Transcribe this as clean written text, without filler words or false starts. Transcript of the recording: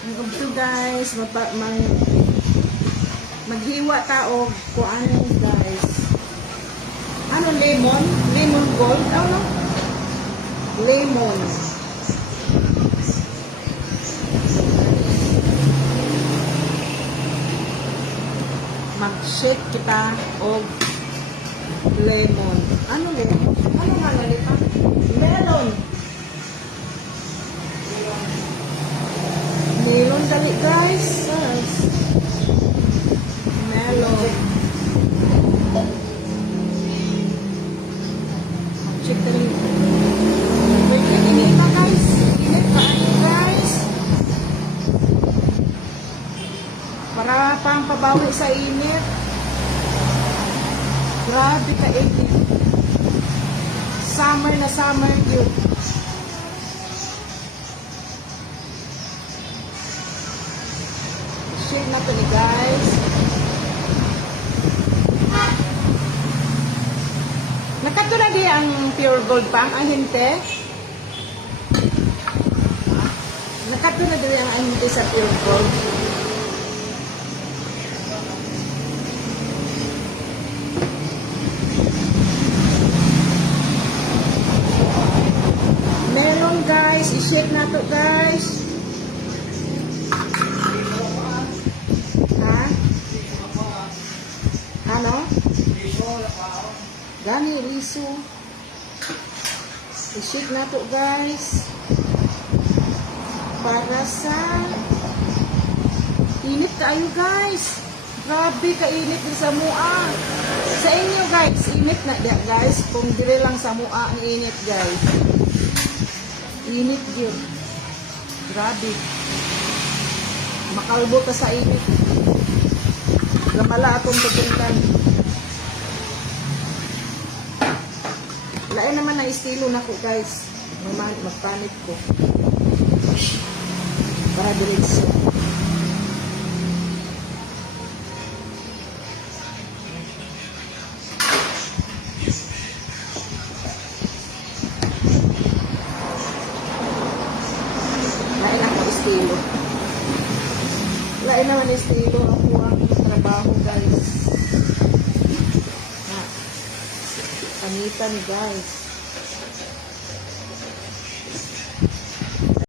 Ito guys, maghiwa ta og kuan guys. Ano lemon? Lemon gold? Ano? Lemon. Mag-shake kita og lemon. Ano lemon? Ano nga lalita? Melon. Melon dali guys. Melon. Check dali. Wait, init na guys. Init pa ano guys. Para pang pabawi sa init. Grabe ka init. Summer na summer yun. Shake na to ni guys. Nakatulad di ang pure gold pang ang hinte. Nakatulad di ang hinte sa pure gold. Meron guys, i-shake na to guys. Ano? Gani, riso. I-shake na to guys. Para sa init kayo guys. Grabe ka-init din sa mua. Sa inyo guys, init na dia guys. Kung dire lang sa mua ang init guys. Init yun. Grabe. Makalbo ka sa init. Gamala atong tutungan. Lain naman ang estilo na ko guys. Magpanit ko. Para diretso. Lain ako estilo. Lain naman estilo ako ang trabaho guys. Panitan guys.